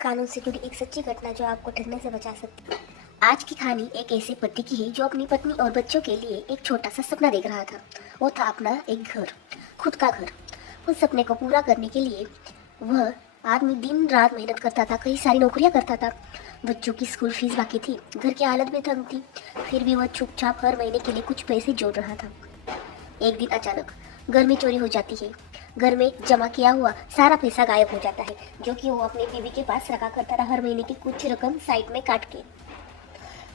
कानून से जुड़ी एक सच्ची घटना जो आपको ठगने से बचा सकती है। आज की कहानी एक ऐसे पति की है जो अपनी पत्नी और बच्चों के लिए एक छोटा सा सपना देख रहा था। वो था अपना एक घर, खुद का घर। उस सपने को पूरा करने के लिए वह आदमी दिन रात मेहनत करता था, कई सारी नौकरियां करता था। बच्चों की स्कूल फीस बाकी थी, घर की हालत भी तंग थी, फिर भी वह चुपचाप हर महीने के लिए कुछ पैसे जोड़ रहा था। एक दिन अचानक घर में चोरी हो जाती है। घर में जमा किया हुआ सारा पैसा गायब हो जाता है, जो कि वो अपनी बीवी के पास रखा करता था, हर महीने की कुछ रकम साइड में काट के।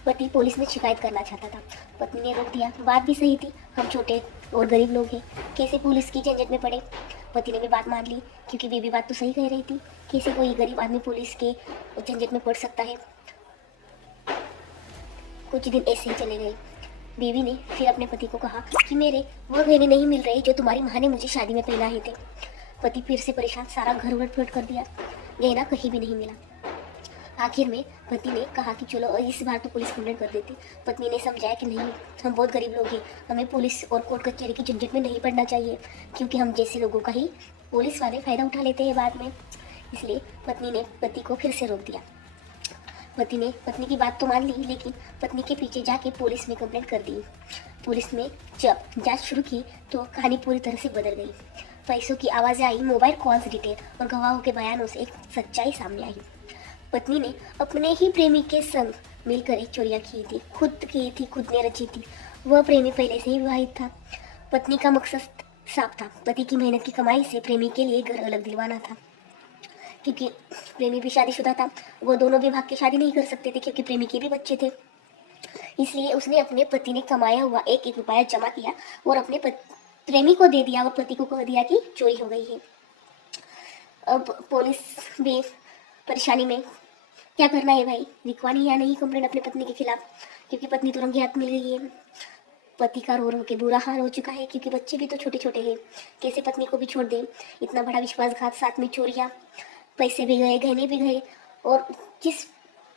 पति पुलिस में शिकायत करना चाहता था, पत्नी ने रोक दिया। बात भी सही थी, हम छोटे और गरीब लोग हैं, कैसे पुलिस की झंझट में पड़े। पति ने भी बात मान ली, क्योंकि बीवी बात तो सही कह रही थी। कैसे कोई गरीब आदमी पुलिस के झंझट में पड़ सकता है। कुछ दिन ऐसे ही चले गए। बीवी ने फिर अपने पति को कहा कि मेरे वो गहने नहीं मिल रहे जो तुम्हारी माँ ने मुझे शादी में पहनाए थे। पति फिर से परेशान, सारा घर उलट पुलट कर दिया, गहना कहीं भी नहीं मिला। आखिर में पति ने कहा कि चलो इस बार तो पुलिस कंप्लेंट कर देती। पत्नी ने समझाया कि नहीं, हम बहुत गरीब लोग हैं, हमें पुलिस और कोर्ट कचहरी की झंझट में नहीं पड़ना चाहिए, क्योंकि हम जैसे लोगों का ही पुलिस वाले फ़ायदा उठा लेते हैं बाद में। इसलिए पत्नी ने पति को फिर से रोक दिया। पति ने पत्नी की बात तो मान ली, लेकिन पत्नी के पीछे जाके पुलिस में कंप्लेंट कर दी। पुलिस ने जब जांच शुरू की तो कहानी पूरी तरह से बदल गई। पैसों की आवाज़ें आई, मोबाइल कॉल्स डिटेल और गवाहों के बयानों से एक सच्चाई सामने आई। पत्नी ने अपने ही प्रेमी के संग मिलकर एक चोरियां खुद ने रची थी। वह प्रेमी पहले से ही विवाहित था। पत्नी का मकसद साफ था, पति की मेहनत की कमाई से प्रेमी के लिए घर अलग दिलवाना था। क्योंकि प्रेमी भी शादीशुदा था, वो दोनों भी भाग के शादी नहीं कर सकते थे, क्योंकि प्रेमी के भी बच्चे थे। इसलिए उसने अपने पति ने कमाया हुआ एक एक रुपया जमा किया और अपने प्रेमी को दे दिया और पति को कह दिया कि चोरी हो गई है। अब पुलिस भी परेशानी में, क्या करना है भाई, लिखवानी या नहीं कंप्लेंट अपने पत्नी के खिलाफ, क्योंकि पत्नी तो रंगे हाथ मिल गई है। पति का रो रो के बुरा हाल हो चुका है, क्योंकि बच्चे भी तो छोटे छोटे हैं। कैसे पत्नी को भी छोड़ दे, इतना बड़ा विश्वासघात, साथ में चोरियां, पैसे भी गए, गहने भी गए। और जिस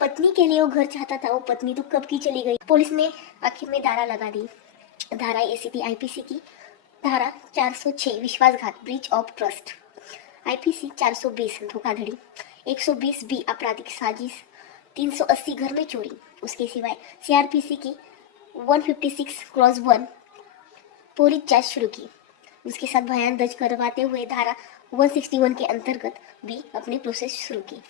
पत्नी के लिए वो घर चाहता था, वो पत्नी तो कब की चली गई। पुलिस ने आखिर में धारा लगा दी। धारा ऐसी थी आईपीसी की, धारा 406 विश्वासघात, ब्रीच ऑफ ट्रस्ट। आईपीसी 420 धोखाधड़ी, 120 बी आपराधिक साजिश, 380 घर में चोरी। उसके सिवाय सीआरपीसी की 156 क्रॉस 1 पुलिस जांच शुरू की। उसके साथ बयान दर्ज करवाते हुए धारा 161 के अंतर्गत भी अपनी प्रोसेस शुरू की।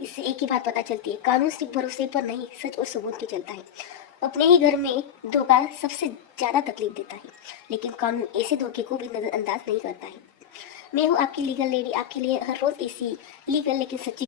इससे एक ही बात पता चलती है, कानून सिर्फ भरोसे पर नहीं, सच और सबूत पे चलता है। अपने ही घर में धोखा सबसे ज्यादा तकलीफ देता है, लेकिन कानून ऐसे धोखे को भी नजरअंदाज नहीं करता है। मैं हूँ आपकी लीगल लेडी, आपके लिए हर रोज ऐसी लीगल लेकिन सच्ची